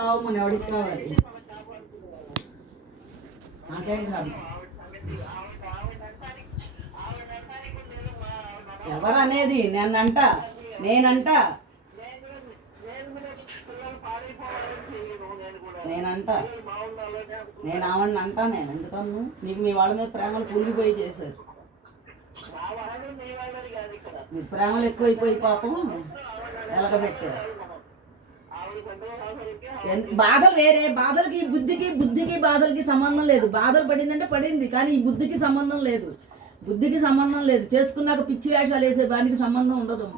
మన ఎవరికి కావాలి నాకేం కాదు. ఎవరనేది నేనంట నేనంట నేనంట నేను ఆవిడని అంటా. నేను ఎందుకన్ను? నీకు మీ వాళ్ళ మీద ప్రేమలు పొంగిపోయి చేశారు. మీ ప్రేమలు ఎక్కువైపోయి పాపం ఎలగబెట్టారు. బాధలు వేరే, బాధలకి బుద్ధికి బాధలకి సంబంధం లేదు. బాధలు పడిందంటే పడింది, కానీ ఈ బుద్ధికి సంబంధం లేదు. బుద్ధికి సంబంధం లేదు. చేసుకున్నాక పిచ్చి వేషాలు వేసే దానికి సంబంధం ఉండదు.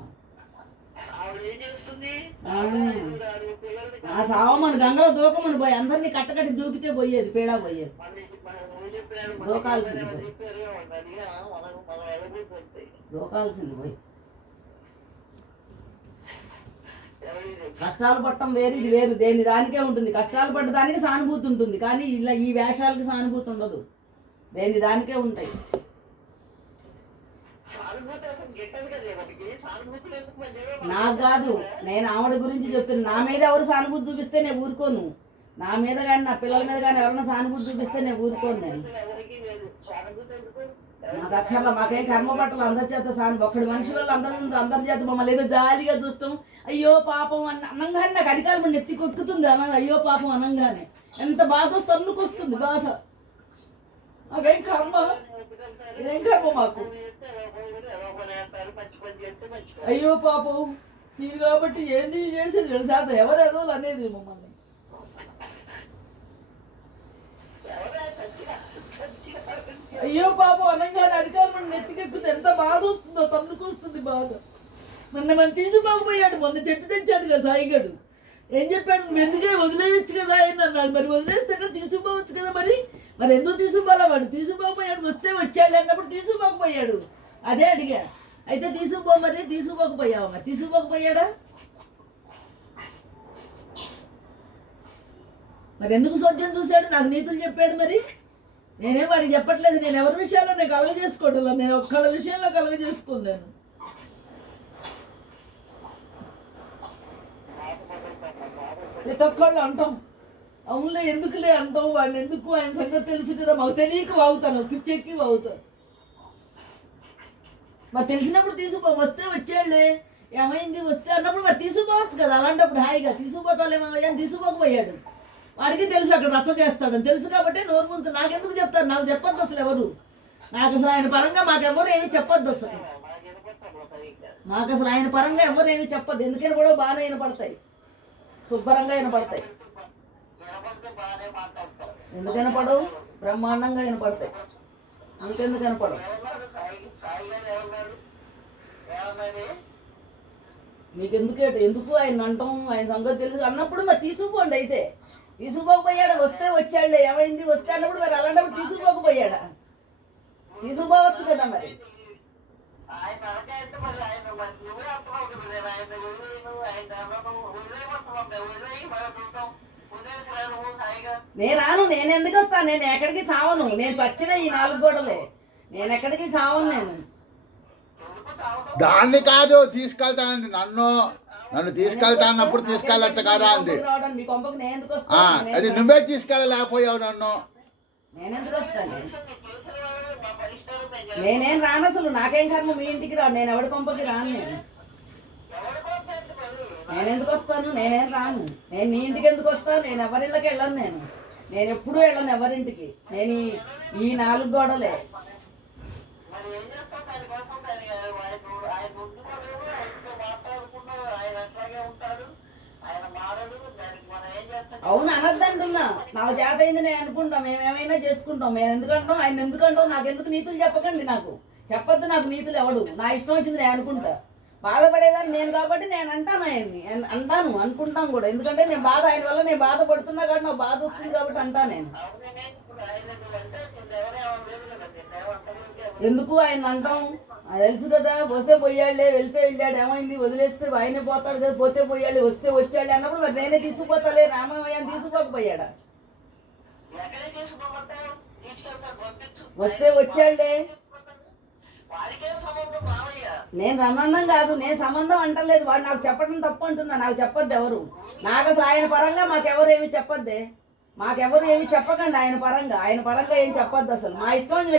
చావమని గంగలో దూకమని పోయి అందరినీ కట్టకట్టి దూకితే పోయేది, పేడా పోయేది. దూకాల్సింది పోయి దూకాల్సింది పోయి. కష్టాలు పట్టడం వేరు, ఇది వేరు. దేని దానికే ఉంటుంది. కష్టాలు పడ్డదానికి సానుభూతి ఉంటుంది, కానీ ఇలా ఈ వేషాలకి సానుభూతి ఉండదు. దేని దానికే ఉంటాయి. నాకు కాదు, నేను ఆవిడ గురించి చెప్తున్నా. నా మీద ఎవరు సానుభూతి చూపిస్తే నేను ఊరుకోను. నా మీద కానీ నా పిల్లల మీద కానీ ఎవరైనా సానుభూతి చూపిస్తే నేను ఊరుకోను. నేను నాకు అక్కర్లా. మాకేం కర్మ పట్టలు అందరి చేత సాను. ఒక్కడి మనిషి వాళ్ళు అందరి చేత మమ్మల్ని ఏదో జాలిగా చూస్తాం. అయ్యో పాపం అనంగానే నాకు అధికారం నెత్తి కొక్కుతుంది. అయ్యో పాపం అనంగానే ఎంత బాధ తన్నుకొస్తుంది బాధ. అవేం కర్మ, ఏం కర్మ మాకు. అయ్యో పాపం మీరు కాబట్టి ఏంది చేసేది తెలుసా? ఎవరేదో అనేది మమ్మల్ని. అయ్యో పాపం అనగానే అధికారం నెత్తికెక్కుతుంది. ఎంత బాధ వస్తుందో, తన్నుకొస్తుంది బాధ. మన తీసుకుపోకపోయాడు. మొన్న చెప్పి తెచ్చాడు కదా సాయిగాడు. ఏం చెప్పాడు? నువ్వు ఎందుకే వదిలేయచ్చు కదా అని అన్నాడు. మరి వదిలేస్తే తీసుకుపోవచ్చు కదా. మరి ఎందుకు తీసుకుపోలే? వాడు తీసుకుపోకపోయాడు. వస్తే వచ్చాడు అన్నప్పుడు తీసుకుపోకపోయాడు. అదే అడిగా. అయితే తీసుకుపో, మరి తీసుకుపోకపోయావా? మరి తీసుకుపోకపోయాడా? మరి ఎందుకు సోద్యం చూశాడు? నాకు నీతులు చెప్పాడు. మరి నేనేం వాడికి చెప్పట్లేదు. నేను ఎవరి విషయాల్లో నేను కలగ చేసుకోవట్లేదు. నేను ఒక్కళ్ళ విషయంలో కలగ చేసుకున్నాను. ప్రతి ఒక్కళ్ళు అంటాం, అవునులే ఎందుకులే అంటాం. వాడిని ఎందుకు, ఆయన సంగతి తెలుసు కదా. మాకు తెలియక వాగుతాను, పిచ్చెక్కి వాగుతాను. మరి తెలిసినప్పుడు తీసుకుపో. వస్తే వచ్చాడులే, ఏమైంది వస్తే అన్నప్పుడు మరి తీసుకుపోవచ్చు కదా. అలాంటప్పుడు హాయిగా తీసుకుపోతాలేమో అని తీసుకుపోకపోయాడు. వాడికి తెలుసు అక్కడ రచ్చ చేస్తాడని తెలుసు కాబట్టి నోరు మూసుకుని నాకెందుకు చెప్తారు? నాకు చెప్పొద్దు అసలు ఎవరు. నాకు అసలు ఆయన పరంగా మాకెవరు ఏమి చెప్పొద్దు అసలు. మాకు అసలు ఆయన పరంగా ఎవరు ఏమి చెప్పొద్దు. ఎందుకని కూడా బాగానే వినపడతాయి, శుభ్రంగా వినపడతాయి. ఎందుకు వినపడవు? బ్రహ్మాండంగా వినపడతాయి. నీకెందుకు వినపడవు? ఎందుకు ఆయన అంటాం? ఆయన సంగతి తెలుసు అన్నప్పుడు మరి తీసుకుపోండి. అయితే తీసుకుపోకపోయాడా? వస్తే వచ్చాడులే, ఏమైంది వస్తే అన్నప్పుడు మరి అలాంటప్పుడు తీసుకుపోకపోయాడా? తీసుకుపోవచ్చు కదా. మరి నేను రాను. నేను ఎందుకు వస్తాను? నేను ఎక్కడికి చావను. నేను చచ్చిన ఈ 4 గోడలే. నేను ఎక్కడికి చావను. నేను దాన్ని కాదు తీసుకెళ్తానండి. నన్ను తీసుకెళ్తా అన్నప్పుడు తీసుకెళ్ళచ్చు కదా అండి. అది నువ్వే తీసుకెళ్ళలేకపోయావు నన్ను. నేనెందుకు వస్తాను? నేనేం రాను అసలు. నాకేం కర్మ మీ ఇంటికి రాను. నేను ఎవడి కొంపకి రాను. నేనెందుకు వస్తాను? నేనేం రాను. నేను నీ ఇంటికి ఎందుకు వస్తాను? నేను ఎవరిళ్ళకి వెళ్ళను. నేను ఎప్పుడూ వెళ్ళను ఎవరింటికి. నేను ఈ 4 గోడలే. అవును అనద్దంటున్నా. నాకు చేత అయింది నేను అనుకుంటాం. మేమేమైనా చేసుకుంటాం. మేము ఎందుకంటాం? ఆయన ఎందుకంటాం? నాకెందుకు నీతులు చెప్పకండి. నాకు చెప్పొద్దు. నాకు నీతులు ఎవడు. నా ఇష్టం వచ్చింది నేను అనుకుంటా. బాధపడేదాన్ని నేను కాబట్టి నేను అంటాను. ఆయన్ని అంటాను, అనుకుంటాం కూడా. ఎందుకంటే నేను బాధ ఆయన వల్ల నేను బాధపడుతున్నా కాబట్టి నాకు బాధ వస్తుంది కాబట్టి అంటా. నేను ఎందుకు ఆయన అంటాం? తెలుసు కదా. వస్తే పోయాడులే, వెళ్తే వెళ్ళాడు, ఏమైంది వదిలేస్తే ఆయనే పోతాడు కదా. పోతే పోయాడు, వస్తే వచ్చాడు అన్నప్పుడు మరి నేనే తీసుకుపోతాలే. రామయ్య తీసుకుపోకపోయాడా? వస్తే వచ్చాడులే. నేను రమ్మందం కాదు, నేను సంబంధం అంటలేదు. వాడు నాకు చెప్పడం తప్పు అంటున్నా. నాకు చెప్పొద్దు ఎవరు. నాకు అసలు ఆయన పరంగా మాకెవరు ఏమి చెప్పొద్దే. మాకెవరు ఏమి చెప్పకండి. ఆయన పరంగా ఏం చెప్పొద్దు అసలు. మా ఇష్టం.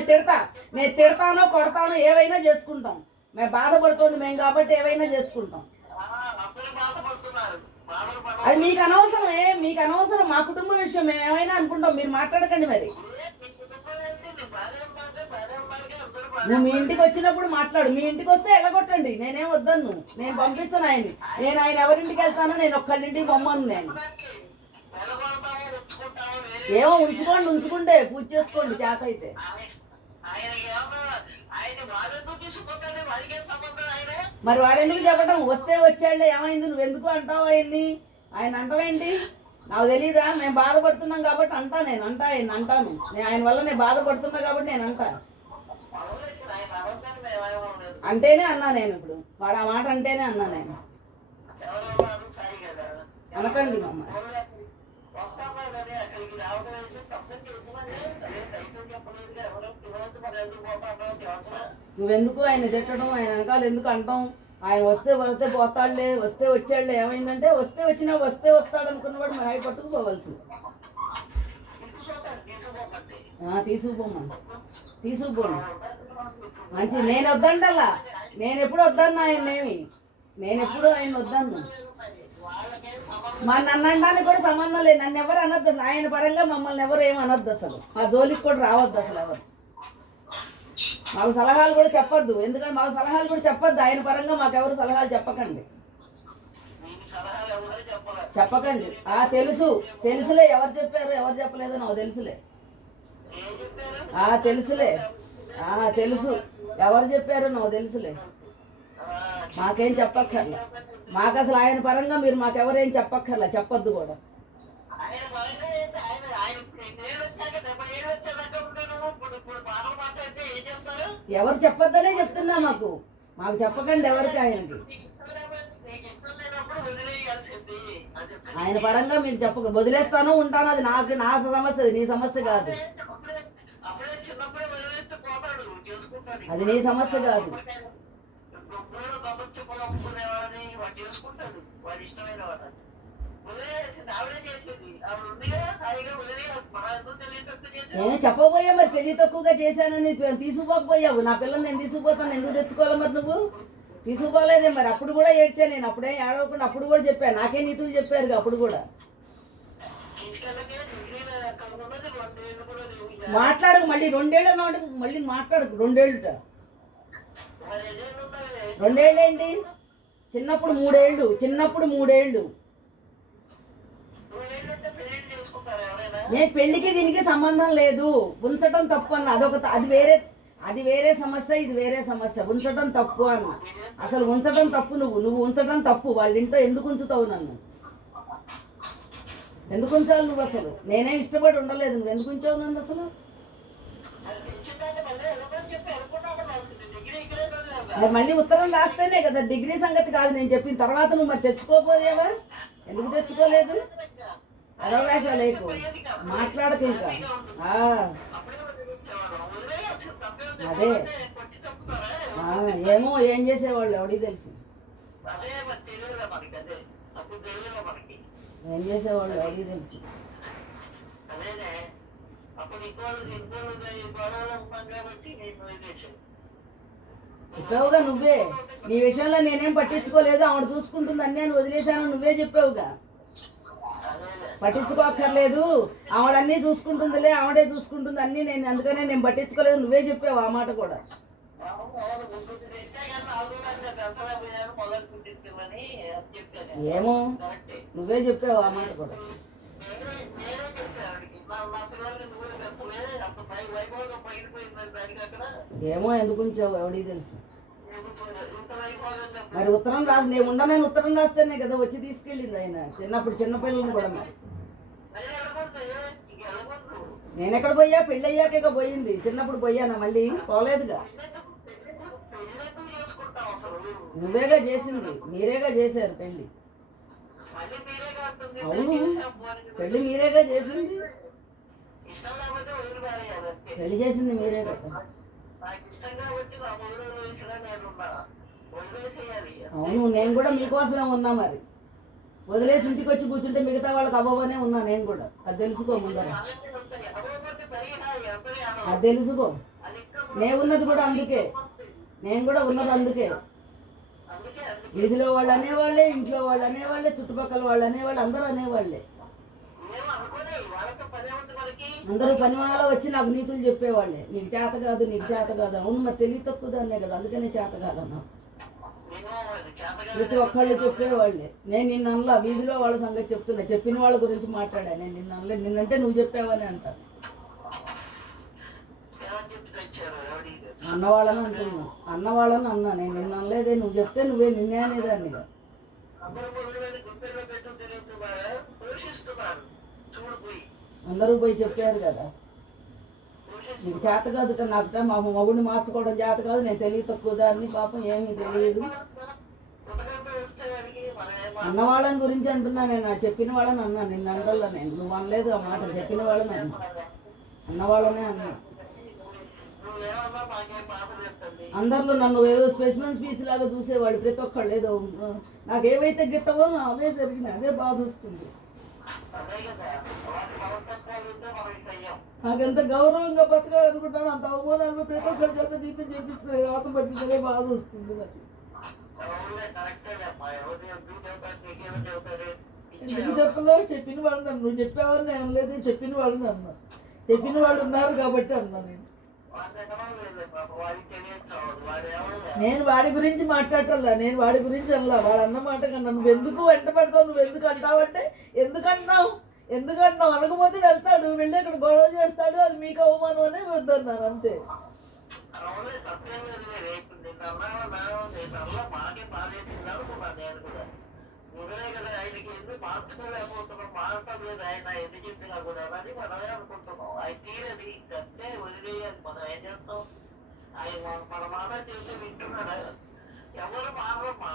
నేను తిడతానో కొడతానో ఏవైనా చేసుకుంటాం. మేము బాధపడుతుంది మేము కాబట్టి ఏవైనా చేసుకుంటాం. అది మీకు అనవసరం. మా కుటుంబ విషయం మేము ఏమైనా అనుకుంటాం. మీరు మాట్లాడకండి మరి. నువ్వు మీ ఇంటికి వచ్చినప్పుడు మాట్లాడు. మీ ఇంటికి వస్తే ఎల్లగొట్టండి, నేనేం వద్దను. నేను పంపించను ఆయన్ని. నేను ఆయన ఎవరింటికి వెళ్తానో నేను ఒక్కళ్ళింటికి పొమ్మను. నేను ఏమో ఉంచుకుంటే పూజ చేసుకోండి చేత అయితే. మరి వాడెందుకు చెప్పటం? వస్తే వచ్చాడులే ఏమైంది నువ్వెందుకు అంటావు ఆయన్ని? ఆయన అంటావేంటి? నాకు తెలీదా? మేము బాధపడుతున్నాం కాబట్టి అంటాను. ఆయన వల్ల నేను బాధపడుతున్నా కాబట్టి నేను అంటేనే అన్నా నేను. ఇప్పుడు వాడు ఆ మాట అంటేనే అన్నా నేను. అనకండి మమ్మ. నువ్వెందుకు ఆయన తిట్టడం? ఆయన వెనకాల ఎందుకు అంటాం? ఆయన వస్తే పోతాడులే, వస్తే వచ్చాడులే. ఏమైందంటే వస్తే వస్తాడు అనుకున్నవాడు మరి అవి పట్టుకుపోవలసి. తీసుకుపోను మంచి. నేను వద్దంటల్లా. నేను ఎప్పుడు వద్దన్నా ఆయన్నేమి. ఆయన వద్దన్ను. నన్ను అనడానికి కూడా సంబంధం లేదు. నన్ను ఎవరు అనొద్దు అసలు. ఆయన పరంగా మమ్మల్ని ఎవరు ఏమి అనొద్దు అసలు. మా జోలికి కూడా రావద్దు అసలు ఎవరు. మాకు సలహాలు కూడా చెప్పొద్దు. ఎందుకంటే మాకు సలహాలు కూడా చెప్పొద్దు. ఆయన పరంగా మాకెవరు సలహాలు చెప్పకండి. తెలుసులే ఎవరు చెప్పారు ఎవరు చెప్పలేదు నాకు తెలుసులే. తెలుసు ఎవరు చెప్పారు నాకు తెలుసులే. మాకేం చెప్పక్కర్లే. మాకు అసలు ఆయన పరంగా మీరు మాకెవరేం చెప్పక్కర్లే. చెప్పొద్దు కూడా. ఎవరు చెప్పొద్దనే చెప్తున్నా. మాకు చెప్పకండి ఎవరికి. ఆయన పరంగా మీకు చెప్పక వదిలేస్తాను ఉంటాను. అది నాకు సమస్య. అది నీ సమస్య కాదు. అది నీ సమస్య కాదు. నేను చెప్పబోయా మరి తెలివి తక్కువగా చేశానని తీసుకుపోకపోయావు. నా పిల్లలు నేను తీసుకుపోతాను ఎందుకు తెచ్చుకోవాలి మరి? నువ్వు తీసుకుపోలేదే మరి. అప్పుడు కూడా ఏడ్చా నేను. అప్పుడే ఏడవకుండా అప్పుడు కూడా చెప్పాను. నాకే నీతులు చెప్పారు అప్పుడు కూడా. మాట్లాడకు మళ్ళీ. 2 ఏళ్ళు అన్నమాట. మళ్ళీ మాట్లాడకు. 2 ఏళ్ళుట. 2 ఏళ్ళు ఏంటి? చిన్నప్పుడు 3 ఏళ్ళు. నేను పెళ్లికి దీనికి సంబంధం లేదు. ఉంచటం తప్పు అన్న. అది వేరే సమస్య, ఇది వేరే సమస్య. ఉంచటం తప్పు అన్న. అసలు ఉంచటం తప్పు. నువ్వు ఉంచటం తప్పు. వాళ్ళ ఇంట్లో ఎందుకు ఉంచుతావు నన్ను? ఎందుకు ఉంచాలి నువ్వు? అసలు నేనే ఇష్టపడి ఉండలేదు. నువ్వు ఎందుకు ఉంచావు నన్ను అసలు? మళ్ళీ ఉత్తరం రాస్తేనే కదా. డిగ్రీ సంగతి కాదు నేను చెప్పిన తర్వాత. నువ్వు మరి తెచ్చుకోపోయావా? ఎందుకు తెచ్చుకోలేదు? అరవేషాలు లేకు. మాట్లాడకు ఇంకా. అదే ఏమో ఏం చేసేవాళ్ళు ఎవడికి తెలుసు. ఏం చేసేవాళ్ళు ఎవడికి తెలుసు. చెప్పావుగా నువ్వే. నీ విషయంలో నేనేం పట్టించుకోలేదు. ఆవిడ చూసుకుంటుంది అన్నీ అని వదిలేశాను నువ్వే చెప్పావుగా. పట్టించుకోక్కర్లేదు, ఆవిడన్నీ చూసుకుంటుందిలే, ఆవిడే చూసుకుంటుంది అన్నీ. అందుకనే నేను పట్టించుకోలేదు నువ్వే చెప్పావు ఆ మాట కూడా. ఏమో నువ్వే చెప్పావు ఆ మాట కూడా. ఏమో ఎందుకు ఉంచావు ఎవడికి తెలుసు. మరి ఉత్తరం రాసి నేను ఉండనని ఉత్తరం రాస్తేనే కదా వచ్చి తీసుకెళ్ళింది ఆయన. చిన్నపిల్లల్ని కూడా. మరి నేను ఎక్కడ పోయా? పెళ్ళి అయ్యాక పోయింది. చిన్నప్పుడు పోయానా? మళ్ళీ పోలేదుగా. నువ్వేగా చేసింది. మీరేగా చేశారు పెళ్ళి. అవును పెళ్ళి మీరేగా చేసింది. పెళ్లి చేసింది మీరే కదా. అవును, నేను కూడా మీకోసమే ఉన్నా మరి. వదిలేసి ఇంటికి వచ్చి కూర్చుంటే మిగతా వాళ్ళకి అవ్వవనే ఉన్నా నేను కూడా. అది తెలుసుకో ముందర, అది తెలుసుకో. నేను ఉన్నది కూడా అందుకే, నేను కూడా ఉన్నది అందుకే. వీధిలో వాళ్ళు అనేవాళ్ళే, ఇంట్లో వాళ్ళు అనేవాళ్ళే, చుట్టుపక్కల వాళ్ళు అనేవాళ్ళు, అందరూ అనేవాళ్ళే. అందరూ పనిమాల వచ్చి నాకు నీతులు చెప్పేవాళ్ళే. నీకు చేత కాదు, నీకు చేత కాదు. అవును, మరి తెలివి తక్కువ దాన్నే కదా, అందుకనే చేత కాదు నాకు. ప్రతి ఒక్కళ్ళు చెప్పేవాళ్ళే. నేను నిన్న అనలా, వీధిలో వాళ్ళ సంగతి చెప్తున్నా, చెప్పిన వాళ్ళ గురించి మాట్లాడా. నేను నిన్న అనలే, నిన్నంటే నువ్వు చెప్పావని అంటాను. అన్నవాళ్ళని అంటున్నా, అన్నవాళ్ళని అన్నా. నేను నిన్న అనలేదే, నువ్వు చెప్తే నువ్వే నిన్నే అనేదాన్నిగా. అందరూ పోయి చెప్పారు కదా, నీకు చేత కాదు కదా. నాకు మా మగుడిని మార్చుకోవడం చేత కాదు, నేను తెలివి తక్కువ దాన్ని, పాపం ఏమీ తెలియదు. అన్నవాళ్ళని గురించి అంటున్నా నేను, చెప్పిన వాళ్ళని అన్నా. నిన్న అనగల నేను, నువ్వు అనలేదు ఆ మాట. చెప్పిన వాళ్ళని అన్నా, అన్నవాళ్ళనే అన్నా. అందరిలో నన్ను ఏదో స్పెసిమెన్ స్పీస్ లాగా చూసేవాళ్ళు ప్రతి ఒక్కళ్ళు. ఏదో నాకేవైతే గిట్టవో అవే జరిగినాయి, అదే బాధ వస్తుంది. నాకెంత గౌరవంగా బతకాలనుకుంటాను, అంత అవమానాలు ప్రతి ఒక్కరి చేత నీతో చేపించిన రాత పట్టినదే బాధ వస్తుంది నాకు. ఎందుకు చెప్పలో, చెప్పిన వాళ్ళు నన్ను, నువ్వు చెప్పావని నేను అనలేదు, చెప్పిన వాళ్ళని అన్నా. చెప్పిన వాళ్ళు ఉన్నారు కాబట్టి అన్నా. నేను వాడి గురించి మాట్లాడటల్లా, నేను వాడి గురించి అనలా. వాడు అన్నమాట కన్నా, నువ్వు ఎందుకు వెంట పెడతావు, నువ్వు ఎందుకు అంటావంటే, ఎందుకంటున్నావు అనకపోతే వెళ్తాడు, వెళ్ళి అక్కడ గొడవ చేస్తాడు, అది మీకు అవమానం అనే వద్దన్నాను అంతే. మార్చుకోలేకపోతున్నాం, మారటం లేదు ఆయన ఎన్ని చెప్పినా కూడా అని మనమే అనుకుంటున్నాం. ఆయన తీరది అంతే, వదిలేయాలి. మనం ఏం చేస్తాం, ఆయన మన మాట చేస్తే వింటున్నాడు. ఎవరు మారమ్మా,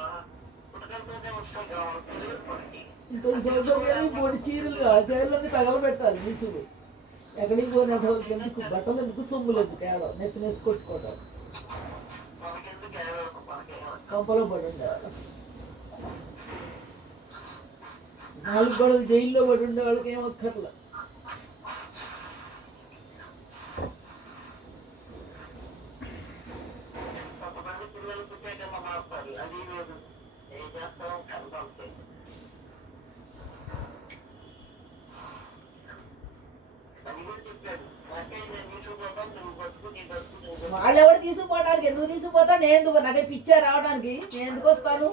పుట్టకలతోనే వస్తాయి కావాలి, తెలియదు మనకి. మూడు చీరలు చీరలన్నీ తగలబెట్టాలి నీచుడు. ఎక్కడికి పోయిన ఎందుకు, బట్టలు ఎందుకు, సొమ్ములు ఎందుకు, ఏడో నెత్తినేసి కొట్టుకోవడం, మనకెందుకు ఏడో, కంపలో పడి ఉండేవాళ్ళు. 4 గొడవలు జైల్లో పడి ఉండే వాళ్ళకి ఏం ఒక్కర్ల. వాళ్ళెవడు తీసుకుపోవడానికి, ఎందుకు తీసుకుపోతాడు, నేను ఎందుకు, నాకే పిచ్చా రావడానికి, నేను ఎందుకు వస్తాను,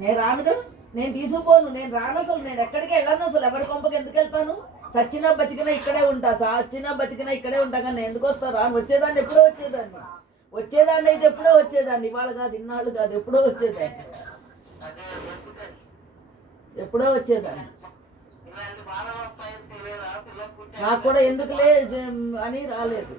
నేను రానుగా, నేను తీసుకుపోను, నేను రాను అసలు, నేను ఎక్కడికి వెళ్ళను అసలు. ఎవరి కొంపకి ఎందుకు వెళ్తాను, చచ్చినా బతికినా ఇక్కడే ఉంటా, చచ్చినా బతికినా ఇక్కడే ఉంటా. కానీ నేను ఎందుకు వస్తాను, రాను. వచ్చేదాన్ని ఎప్పుడో వచ్చేదాన్ని అయితే ఎప్పుడో వచ్చేదాన్ని, ఇవాళ కాదు, ఇన్నాళ్ళు కాదు, ఎప్పుడో వచ్చేదాన్ని, ఎప్పుడో వచ్చేదాన్ని. నాకు కూడా ఎందుకులే అని రాలేదు.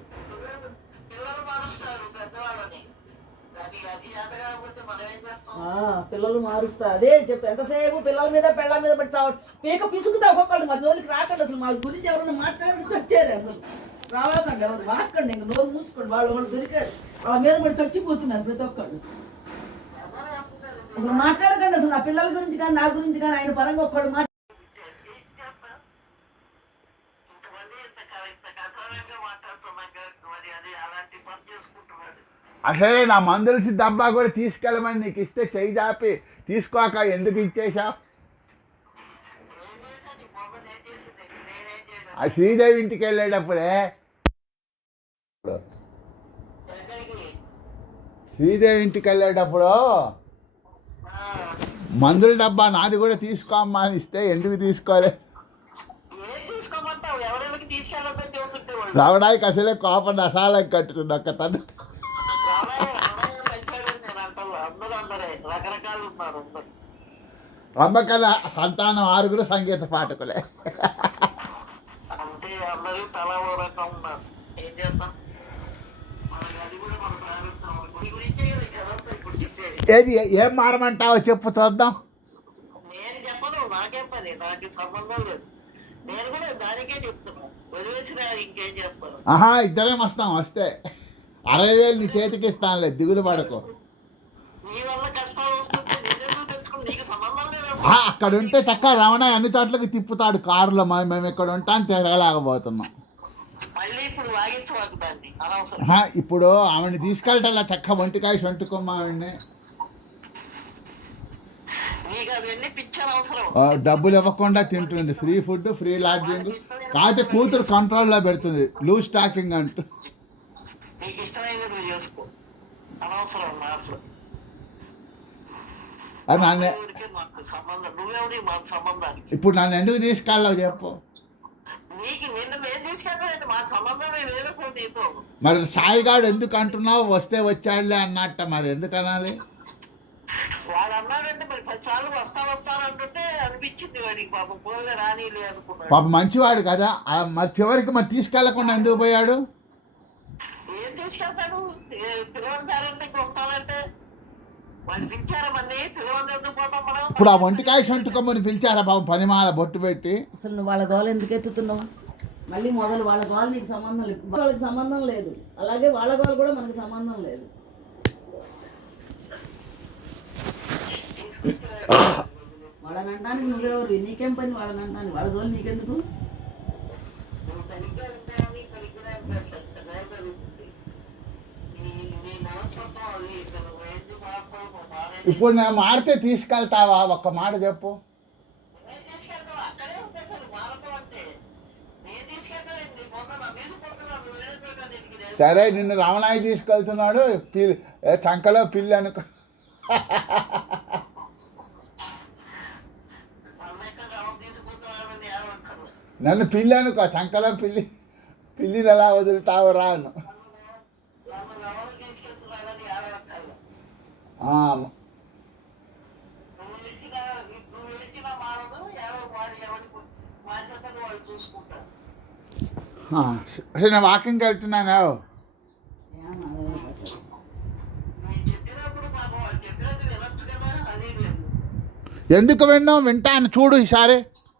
పిల్లలు మారుస్తా, అదే చెప్పు. ఎంతసేపు పిల్లల మీద పెళ్ళ మీద పడి చావు పీక పిసుకుతా ఒక్కొక్కళ్ళు. మా జోలికి రాకండి అసలు. మా గురించి ఎవరైనా మాట్లాడి చచ్చారు, అందరూ రావకండి, ఎవరు మాట్లాడండి, ఇంక నోరు మూసుకోండి. వాళ్ళు దొరికారు, వాళ్ళ మీద పడి చచ్చిపోతున్నారు ప్రతి ఒక్కళ్ళు. అసలు మాట్లాడకండి అసలు, నా పిల్లల గురించి కానీ నా గురించి కానీ ఆయన పరంగా ఒక్కళ్ళు మాట్లాడు. అసలే నా మందులసి డబ్బా కూడా తీసుకెళ్ళమని నీకు ఇస్తే చెయ్యి దాపి తీసుకోక ఎందుకు ఇచ్చేసావు? ఆ శ్రీదేవి ఇంటికి వెళ్ళేటప్పుడే, శ్రీదేవి ఇంటికి వెళ్ళేటప్పుడు మందుల డబ్బా నాది కూడా తీసుకోమ్మా అని ఇస్తే ఎందుకు తీసుకోలే? రావడానికి అసలే కోపం నసాలం కట్టుతుంది ఒక్క తను. రమ్మకల్లా సంతానం 6 సంగీత పాఠకులే. ఏది ఏం మారమంటావో చెప్పు చూద్దాం. నేను కూడా దానికే చెప్తున్నా, వదిలేసినా ఇంకేం చేస్తాను. ఆహా, ఇద్దరేం వస్తాం, వస్తే 60,000 నీ చేతికి ఇస్తానులే, దిగులు పడకు. నీ వల్ల కష్టాలు వస్తుంటే నేనెందుకు తెచ్చుకుని, నీకు సంబంధం లేదు. అక్కడ ఉంటే చక్కగా రమణ అన్ని చోట్లకి తిప్పుతాడు కారులో, మేము ఇక్కడ ఉంటాను తిరగలేకపోతున్నాం. మళ్ళీ ఇప్పుడు వాగించవాకు దాన్ని అనవసరం. ఆహా, ఇప్పుడు ఆవిడని తీసుకెళ్ళటల్లా చక్క వంటికాయ సొంటుకోమ్మ ఆవిడ్ని. నీకు అవన్నీ పిచ్చని అవసరం. డబ్బులు ఇవ్వకుండా తింటుంది, ఫ్రీ ఫుడ్ ఫ్రీ లాడ్జింగ్. కాకపోతే కూతురు కంట్రోల్లో పెడుతుంది, లూజ్ టాకింగ్ అంటూ. నీకు ఇష్టమైంది నువ్వు చేసుకో, అనవసరం మాటలు. నన్ను మాకు సంబంధం, నువ్వెవరి మాకు సంబంధానికి. ఇప్పుడు నన్ను ఎందుకు తీసుకెళ్ళావు చెప్పు. నీకు నిన్ను నేను తీసుకెళ్ళాలంటే మాకు సంబంధమే లేదు సార్ నీతో. మరి సాయిగాడు ఎందుకు అంటున్నావు, వస్తే వచ్చాడులే అన్నట్ట, మరి ఎందుకు అనాలి? వాడు అన్నాడంటే మరి 10 సార్లు వస్తానంటుంటే అనిపించింది వాడికి, పాపం పోలే రానీలే అనుకున్నాడు. పాప మంచివాడు కదా, మరి చివరికి మరి తీసుకెళ్లకుండా ఎందుకు పోయాడు? ఏం తీసుకెళ్తాడు, పిల్లల పేరెంట్కి వస్తానంటే వాడు పిలిచారా మళ్ళీ, పిల్లలు ఎందుకు పోతాం మనం. ఇప్పుడు ఆ వంటికాయ సొంటుకోమని పిలిచారా పాపం, పనిమాల బొట్టు పెట్టి. అసలు నువ్వు వాళ్ళ గోల ఎందుకు ఎత్తుతున్నావు? మళ్ళీ మొదలు వాళ్ళ గోల నీకు సంబంధం లేదు, వాళ్ళకి సంబంధం లేదు, అలాగే వాళ్ళ గోల కూడా మనకి సంబంధం లేదు. వాళ్ళని అనడానికి నువ్వెవరు, నీకేం పని వాళ్ళని అనడానికి? వాళ్ళ జోలు నీకెందుకు? నువ్వు సరిగ్గా ఉంటావని సరిగ్గా జరుగుతుంది. నీ మనస్తత్వం అది, నువ్వు ఎందుకు మాట్లాడుకో. ఇప్పుడు నేను మారితే తీసుకెళ్తావా, ఒక్క మాట చెప్పు. నేను తీసుకెళ్తావు, అక్కడే ఉంటే అసలు మారతావు అంటే నేను తీసుకెళ్తానండి. మొన్న నా తీసుకుంటున్నాను, నువ్వు వెళ్ళిపోతాను ఇంటికి. సరే, నిన్ను రమణాయి తీసుకెళ్తున్నాడు, చంకలో పిల్లి అనుకో. నన్ను పిల్లి అనుకో, చంకలో పిల్లిని ఎలా వదులుతావు రాను. నేను వాకింగ్కి వెళ్తున్నాను. ఎందుకు విన్నావు, వింటాను చూడు ఈసారి.